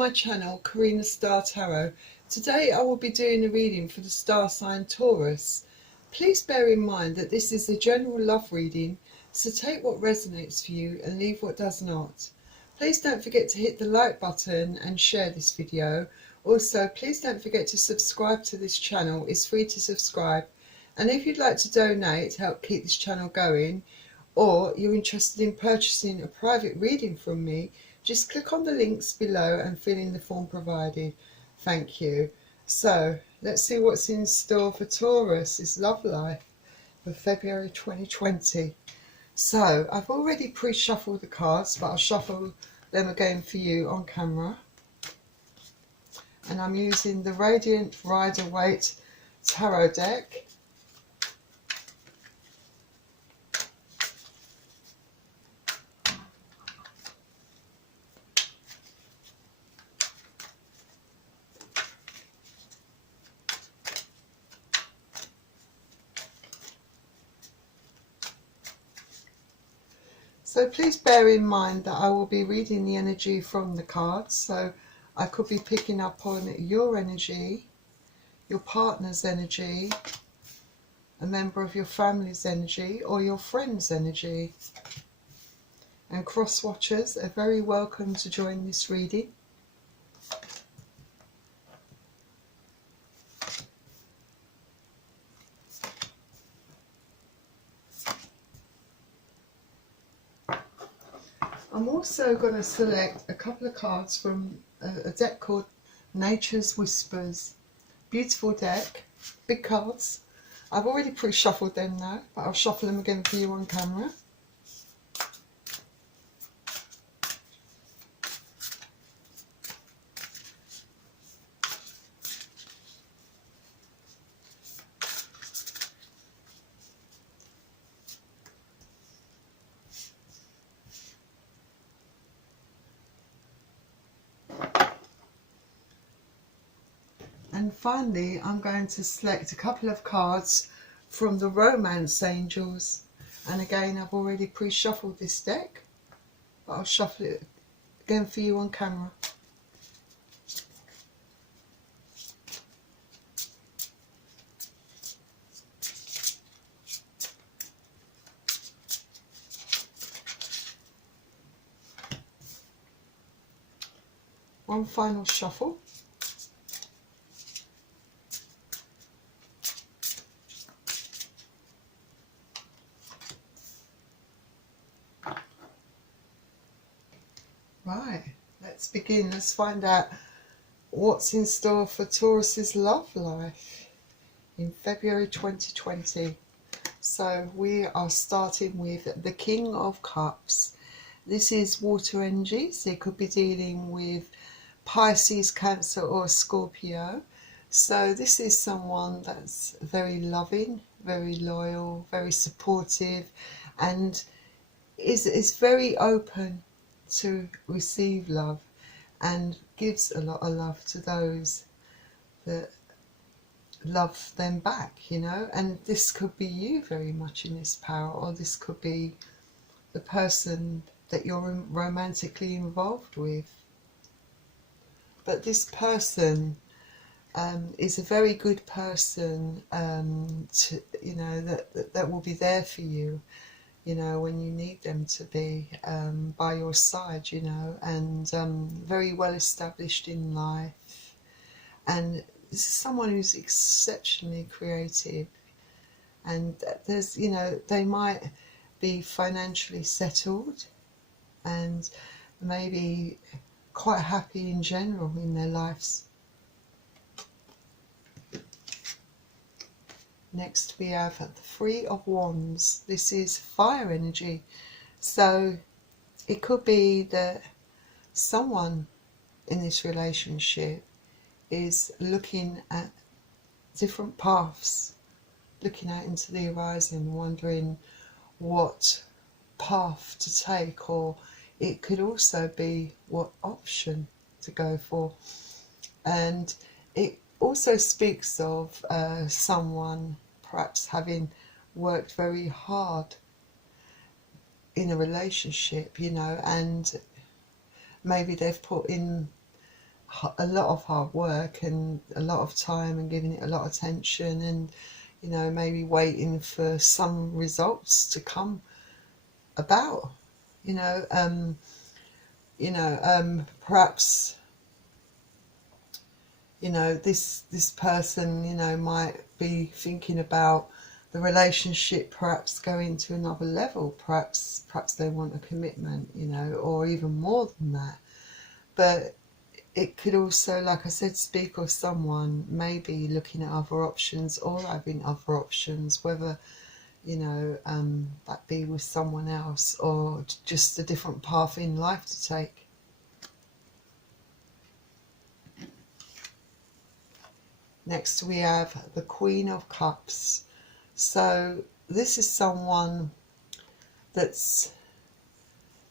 my channel, Karina Star Tarot. Today I will be doing a reading for the star sign Taurus. Please bear in mind that this is a general love reading, so take what resonates for you and leave what does not. Please don't forget to hit the like button and share this video. Also, please don't forget to subscribe to this channel. It's free to subscribe. And if you'd like to donate to help keep this channel going, or you're interested in purchasing a private reading from me, just click on the links below and fill in the form provided. Thank you. So let's see what's in store for Taurus' love life for February 2020. So I've already pre-shuffled the cards, but I'll shuffle them again for you on camera. And I'm using the Radiant Rider-Waite Tarot deck. So please bear in mind that I will be reading the energy from the cards. So I could be picking up on your energy, your partner's energy, a member of your family's energy, or your friend's energy. And cross watchers are very welcome to join this reading. I'm also going to select a couple of cards from a deck called Nature's Whispers. Beautiful deck, big cards. I've already pre-shuffled them now, but I'll shuffle them again for you on camera. And finally, I'm going to select a couple of cards from the Romance Angels. And again, I've already pre-shuffled this deck, but I'll shuffle it again for you on camera. One final shuffle. Right, let's begin. Let's find out what's in store for Taurus's love life in February 2020. So we are starting with the King of Cups. This is water energy, so it could be dealing with Pisces, Cancer or Scorpio. So this is someone that's very loving, very loyal, very supportive, and is very open to receive love and gives a lot of love to those that love them back, you know. And this could be you very much in this power, or this could be the person that you're romantically involved with. But this person is a very good person, to, you know, that will be there for you, you know, when you need them to be, by your side, you know, and very well established in life. And this is someone who's exceptionally creative, and there's, you know, they might be financially settled and maybe quite happy in general in their lives. Next we have the Three of Wands. This is fire energy. So it could be that someone in this relationship is looking at different paths, looking out into the horizon, wondering what path to take, or it could also be what option to go for. And it also speaks of someone perhaps having worked very hard in a relationship, you know, and maybe they've put in a lot of hard work and a lot of time and giving it a lot of attention, and you know, maybe waiting for some results to come about. You know, perhaps, you know, this person, you know, might be thinking about the relationship perhaps going to another level. Perhaps they want a commitment, you know, or even more than that. But it could also, like I said, speak of someone maybe looking at other options or having other options, whether, you know, that be with someone else or just a different path in life to take. Next we have the Queen of Cups. So this is someone that's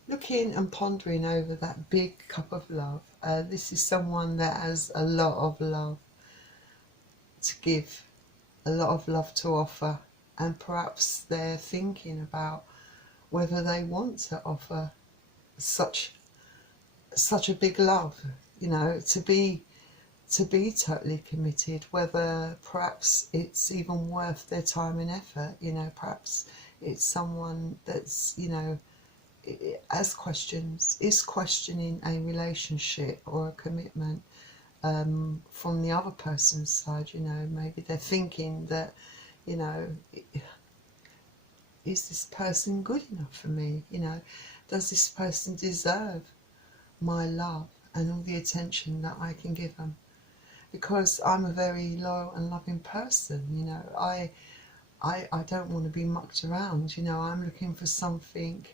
looking and pondering over that big cup of love. This is someone that has a lot of love to give, a lot of love to offer, and perhaps they're thinking about whether they want to offer such a big love, you know, to be totally committed, whether perhaps it's even worth their time and effort. You know, perhaps it's someone that's, you know, has questions, is questioning a relationship or a commitment from the other person's side. You know, maybe they're thinking that, you know, is this person good enough for me? You know, does this person deserve my love and all the attention that I can give them? Because I'm a very loyal and loving person, you know, I don't want to be mucked around. You know, I'm looking for something,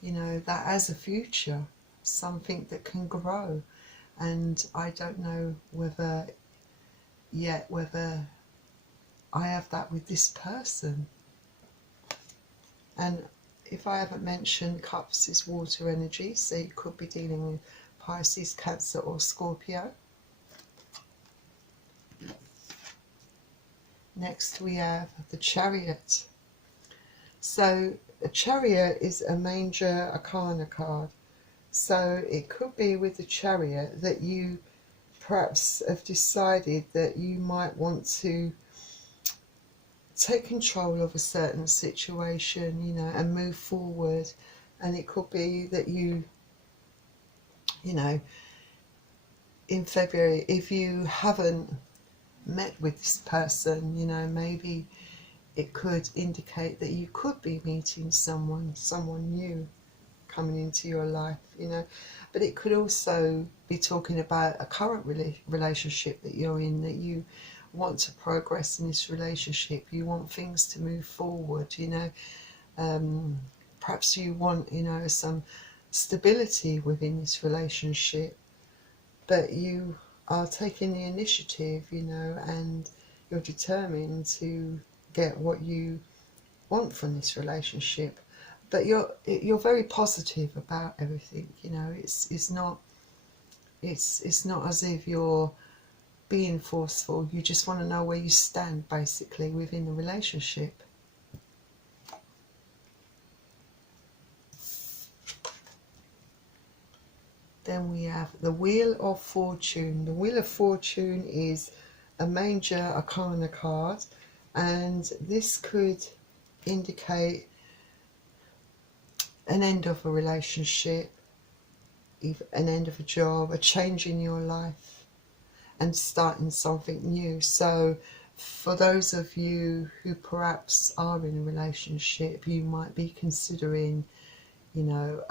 you know, that has a future, something that can grow. And I don't know whether I have that with this person. And if I haven't mentioned, Cups is water energy, so you could be dealing with Pisces, Cancer or Scorpio. Next we have the Chariot. So a Chariot is a major arcana card. So it could be with the Chariot that you perhaps have decided that you might want to take control of a certain situation, you know, and move forward. And it could be that you know, in February, if you haven't met with this person, you know, maybe it could indicate that you could be meeting someone new coming into your life, you know. But it could also be talking about a current relationship that you're in, that you want to progress in this relationship, you want things to move forward, you know. Perhaps you want, you know, some stability within this relationship, but you are taking the initiative, you know, and you're determined to get what you want from this relationship. But you're very positive about everything, you know. It's not as if you're being forceful. You just want to know where you stand basically within the relationship. Then we have the Wheel of Fortune. The Wheel of Fortune is a major arcana card, and this could indicate an end of a relationship, an end of a job, a change in your life, and starting something new. So for those of you who perhaps are in a relationship, you might be considering, you know,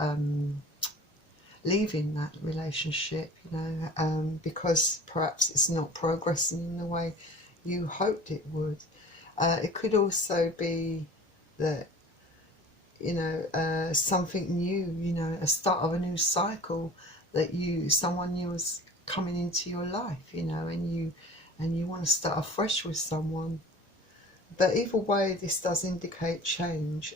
leaving that relationship, you know, because perhaps it's not progressing in the way you hoped it would. It could also be that, you know, something new, you know, a start of a new cycle, that someone new is coming into your life, you know, and you want to start afresh with someone. But either way, this does indicate change.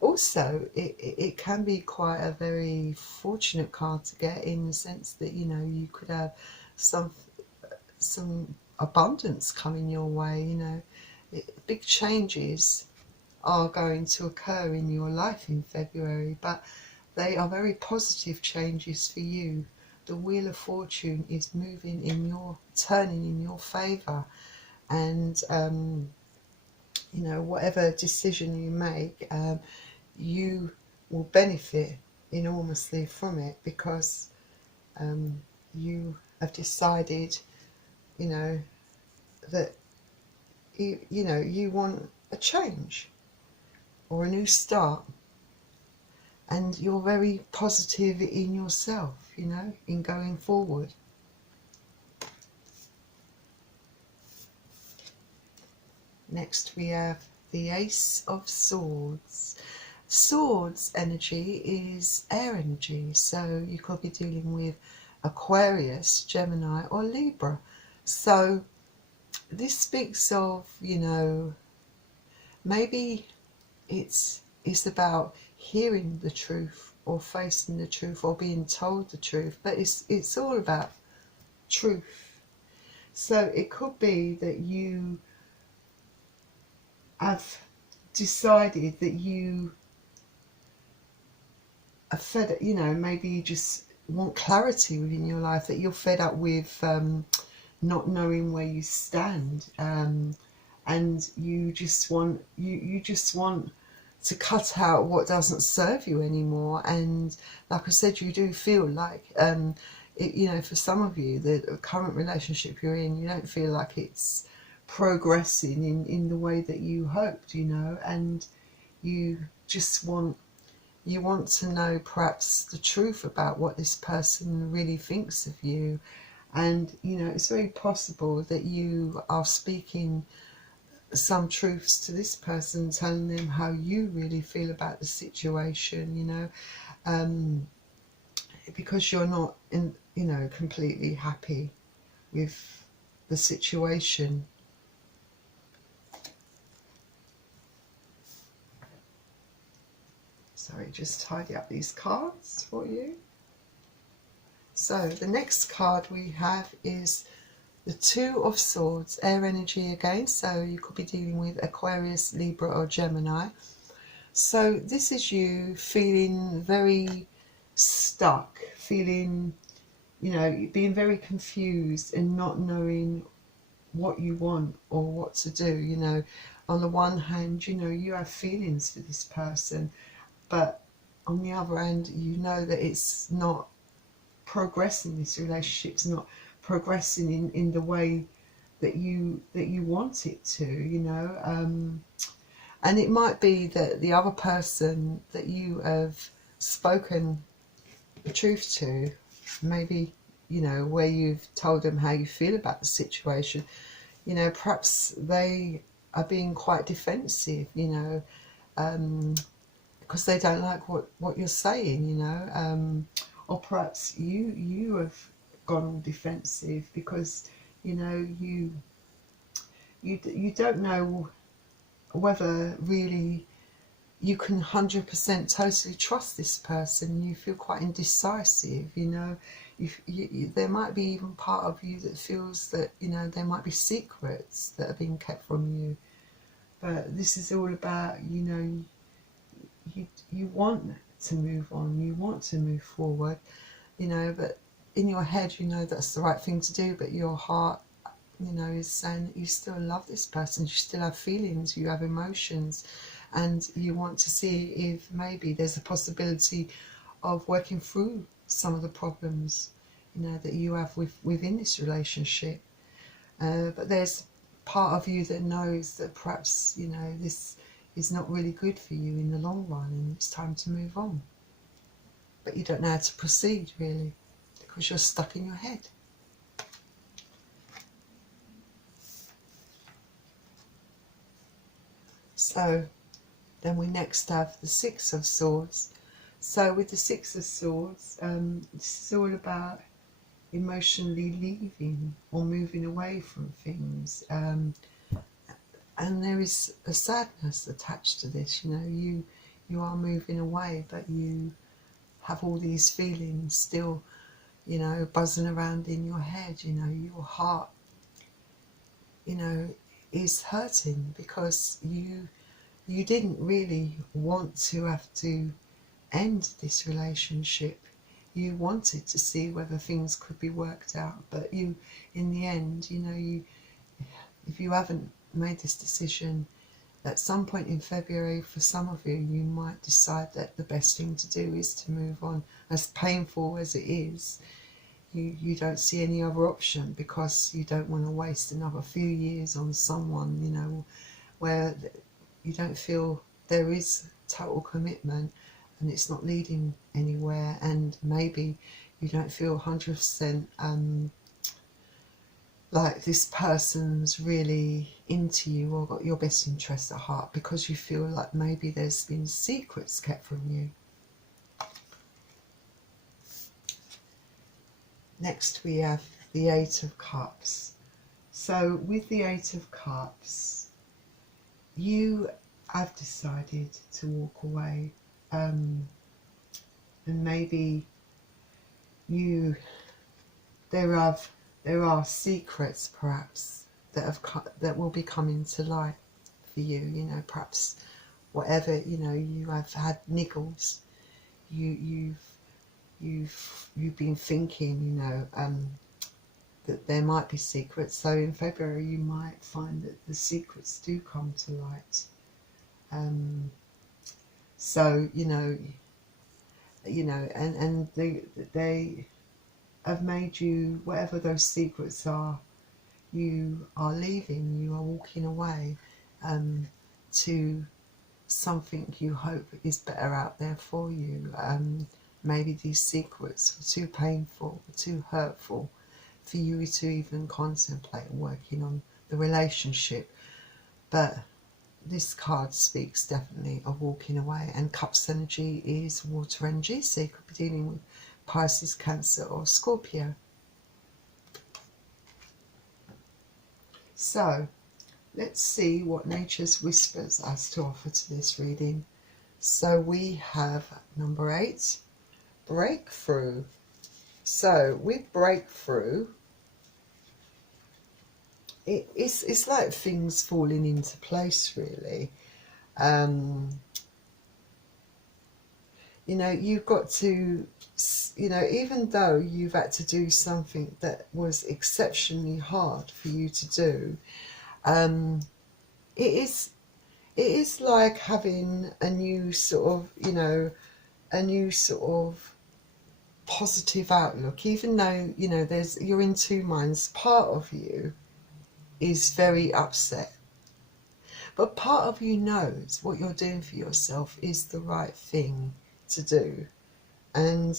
Also, it can be quite a very fortunate card to get, in the sense that, you know, you could have some abundance coming your way, you know. Big changes are going to occur in your life in February, but they are very positive changes for you. the wheel of fortune is moving in your, turning in your favour, and you know, whatever decision you make, you will benefit enormously from it, because you have decided, you know, that you know, you want a change or a new start, and you're very positive in yourself, you know, in going forward. Next we have the Ace of Swords. Swords energy is air energy, so you could be dealing with Aquarius, Gemini or Libra. So this speaks of, you know, maybe it's about hearing the truth or facing the truth or being told the truth, but it's all about truth. So it could be that you have decided that you are fed, you know, maybe you just want clarity within your life, that you're fed up with not knowing where you stand, and you just want you just want to cut out what doesn't serve you anymore. And like I said, you do feel like you know, for some of you, the current relationship you're in, you don't feel like it's progressing in the way that you hoped, you know, and you just want, you want to know perhaps the truth about what this person really thinks of you. And you know, it's very possible that you are speaking some truths to this person, telling them how you really feel about the situation, you know, because you're not in, you know, completely happy with the situation. Sorry, just tidy up these cards for you. So the next card we have is the Two of Swords, air energy again, so you could be dealing with Aquarius, Libra or Gemini. So this is you feeling very stuck, feeling, you know, being very confused and not knowing what you want or what to do. You know, on the one hand, you know, you have feelings for this person, but on the other hand, you know that it's not progressing, this relationship's not progressing in the way that you want it to, you know. And it might be that the other person that you have spoken the truth to, maybe, you know, where you've told them how you feel about the situation, you know, perhaps they are being quite defensive, you know, because they don't like what you're saying, you know, or perhaps you have gone all defensive because, you know, you don't know whether really you can 100% totally trust this person. You feel quite indecisive, you know. There might be even part of you that feels that, you know, there might be secrets that are being kept from you. But this is all about, you know, you want to move on, you want to move forward, you know, but in your head you know that's the right thing to do, but your heart, you know, is saying that you still love this person, you still have feelings, you have emotions, and you want to see if maybe there's a possibility of working through some of the problems, you know, that you have within this relationship. But there's part of you that knows that perhaps, you know, this is not really good for you in the long run and it's time to move on. But you don't know how to proceed really, because you're stuck in your head. So then we next have the Six of Swords. So with the Six of Swords, this is all about emotionally leaving or moving away from things. And there is a sadness attached to this, you know, you are moving away, but you have all these feelings still, you know, buzzing around in your head, you know, your heart, you know, is hurting because you didn't really want to have to end this relationship. you wanted to see whether things could be worked out, but you, in the end, you know, if you haven't made this decision, at some point in February, for some of you, you might decide that the best thing to do is to move on. As painful as it is, you don't see any other option, because you don't want to waste another few years on someone, you know, where you don't feel there is total commitment and it's not leading anywhere, and maybe you don't feel 100% like this person's really into you or got your best interest at heart, because you feel like maybe there's been secrets kept from you. Next we have the Eight of Cups. So with the Eight of Cups, you have decided to walk away, and maybe there are secrets perhaps that will be coming to light for you. You know, perhaps whatever, you know, you have had niggles, you've been thinking, you know, that there might be secrets. So in February you might find that the secrets do come to light. So you know, and they have made you, whatever those secrets are, you are leaving, you are walking away to something you hope is better out there for you. Maybe these secrets were too painful, too hurtful for you to even contemplate working on the relationship. But this card speaks definitely of walking away, and Cups energy is water energy, so you could be dealing with Pisces, Cancer or Scorpio. So let's see what Nature's Whispers has to offer to this reading. So we have number 8, breakthrough. So with breakthrough, it's like things falling into place, really. You know, you've got to, you know, even though you've had to do something that was exceptionally hard for you to do, it is like having a new sort of, you know, a new sort of positive outlook. Even though, you know, you're in two minds. Part of you is very upset, but part of you knows what you're doing for yourself is the right thing to do. And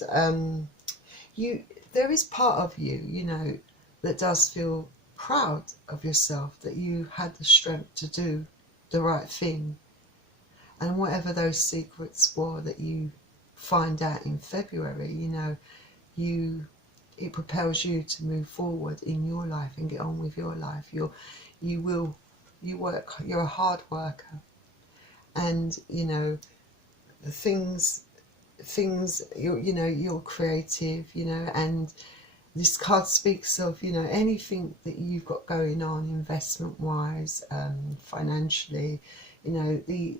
there is part of you, you know, that does feel proud of yourself, that you had the strength to do the right thing. And whatever those secrets were that you find out in February, you know, it propels you to move forward in your life and get on with your life. You're a hard worker, and you know the things you know, you're creative, you know, and this card speaks of, you know, anything that you've got going on investment wise, financially, you know, the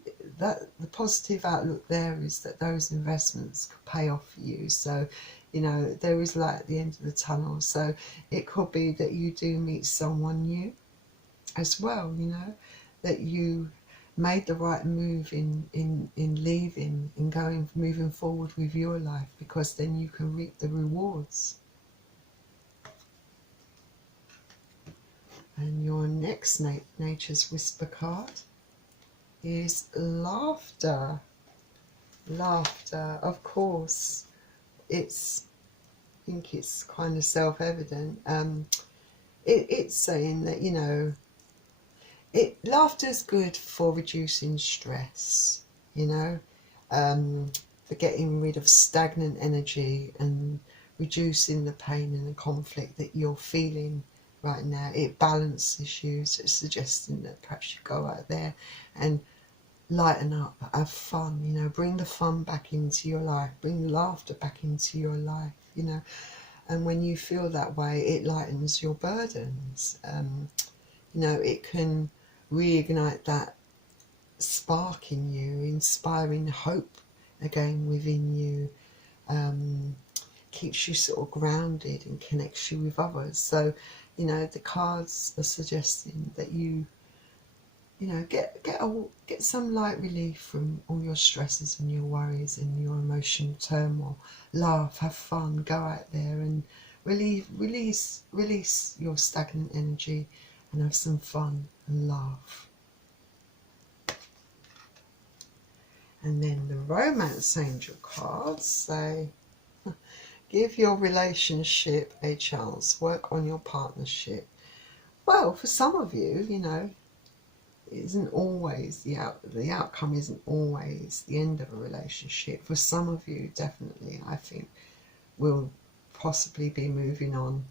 positive outlook there is that those investments could pay off for you. So you know, there is light at the end of the tunnel. So it could be that you do meet someone new as well, you know, that you made the right move in leaving, in moving forward with your life, because then you can reap the rewards. And your next Nature's Whisper card is laughter. Laughter, of course, I think it's kind of self-evident. It's saying that, you know, laughter's good for reducing stress, you know, for getting rid of stagnant energy and reducing the pain and the conflict that you're feeling right now. It balances you, so it's suggesting that perhaps you go out there and lighten up, have fun, you know, bring the fun back into your life, bring the laughter back into your life, you know. And when you feel that way, it lightens your burdens. You know, it can reignite that spark in you, inspiring hope again within you, keeps you sort of grounded and connects you with others. So, you know, the cards are suggesting that you know, get some light relief from all your stresses and your worries and your emotional turmoil. Laugh, have fun, go out there and release your stagnant energy and have some fun and laugh. And then the romance angel cards say, give your relationship a chance. Work on your partnership. Well, for some of you, you know, it isn't always the outcome isn't always the end of a relationship. For some of you, definitely, I think, will possibly be moving on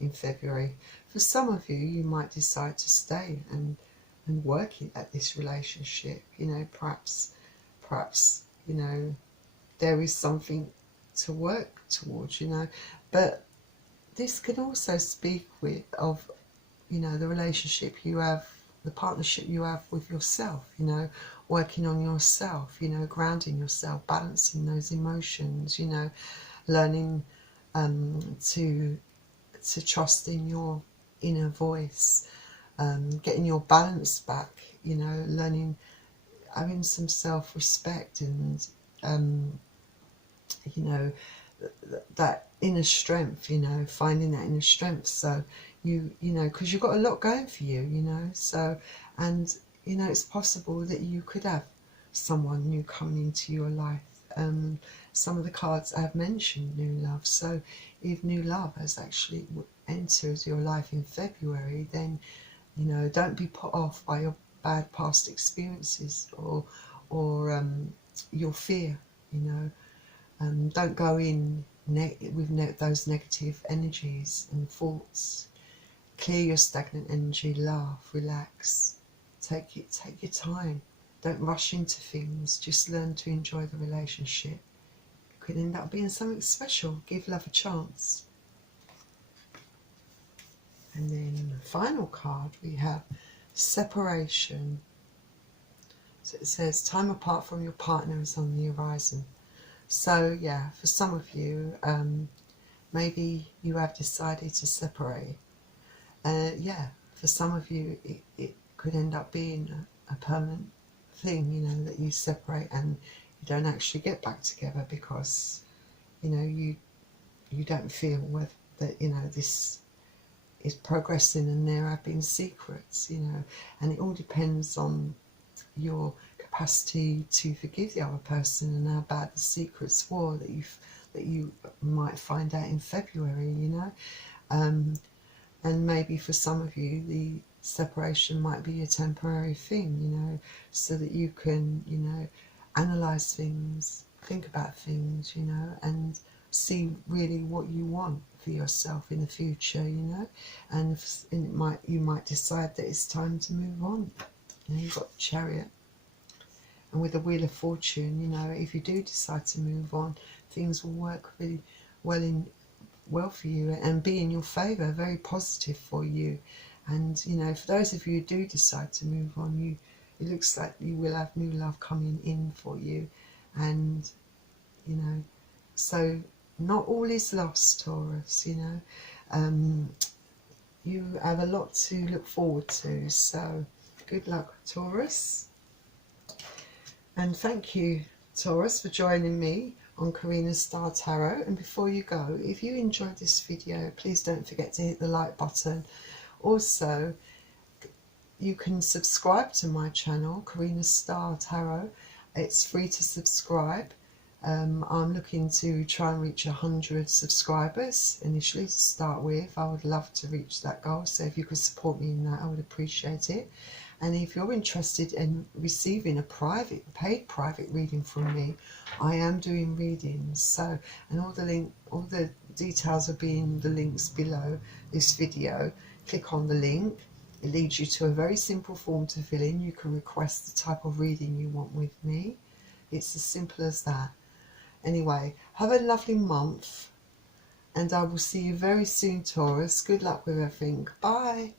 in February. For some of you, you might decide to stay and work at this relationship. You know, perhaps, you know, there is something to work towards, you know. But this can also speak of, you know, the relationship you have, the partnership you have with yourself, you know, working on yourself, you know, grounding yourself, balancing those emotions, you know, learning to trust in your inner voice, getting your balance back, you know, learning, having some self-respect and, you know, that inner strength, you know, finding that inner strength. So you know, because you've got a lot going for you, you know, so, and, you know, it's possible that you could have someone new coming into your life. Some of the cards have mentioned new love, so if new love has actually entered your life in February, then, you know, don't be put off by your bad past experiences or your fear, you know. Don't go in with those negative energies and thoughts. Clear your stagnant energy, laugh, relax, take your time. Don't rush into things, just learn to enjoy the relationship. It could end up being something special. Give love a chance. And then the final card we have separation. So it says time apart from your partner is on the horizon. So yeah, for some of you, maybe you have decided to separate. Yeah, for some of you, it could end up being a permanent thing, you know, that you separate and you don't actually get back together because, you know, you don't feel that, you know, this is progressing and there have been secrets, you know, and it all depends on your capacity to forgive the other person and how bad the secrets were that you might find out in February, you know. And maybe for some of you the separation might be a temporary thing, you know, so that you can, you know, analyze things, think about things, you know, and see really what you want for yourself in the future, you know. And you might decide that it's time to move on. You know, you've got the Chariot. And with the Wheel of Fortune, you know, if you do decide to move on, things will work really well for you and be in your favour, very positive for you. And, you know, for those of you who do decide to move on, it looks like you will have new love coming in for you. And, you know, so not all is lost, Taurus, you know. You have a lot to look forward to. So good luck, Taurus. And thank you, Taurus, for joining me on Karina Star Tarot. And before you go, if you enjoyed this video, please don't forget to hit the like button. Also, you can subscribe to my channel, Karina Star Tarot. It's free to subscribe. I'm looking to try and reach 100 subscribers initially to start with. I would love to reach that goal, so if you could support me in that, I would appreciate it. And if you're interested in receiving a paid private reading from me, I am doing readings. So, and all the details will be in the links below this video. Click on the link. It leads you to a very simple form to fill in. You can request the type of reading you want with me. It's as simple as that. Anyway, have a lovely month, and I will see you very soon, Taurus. Good luck with everything. Bye.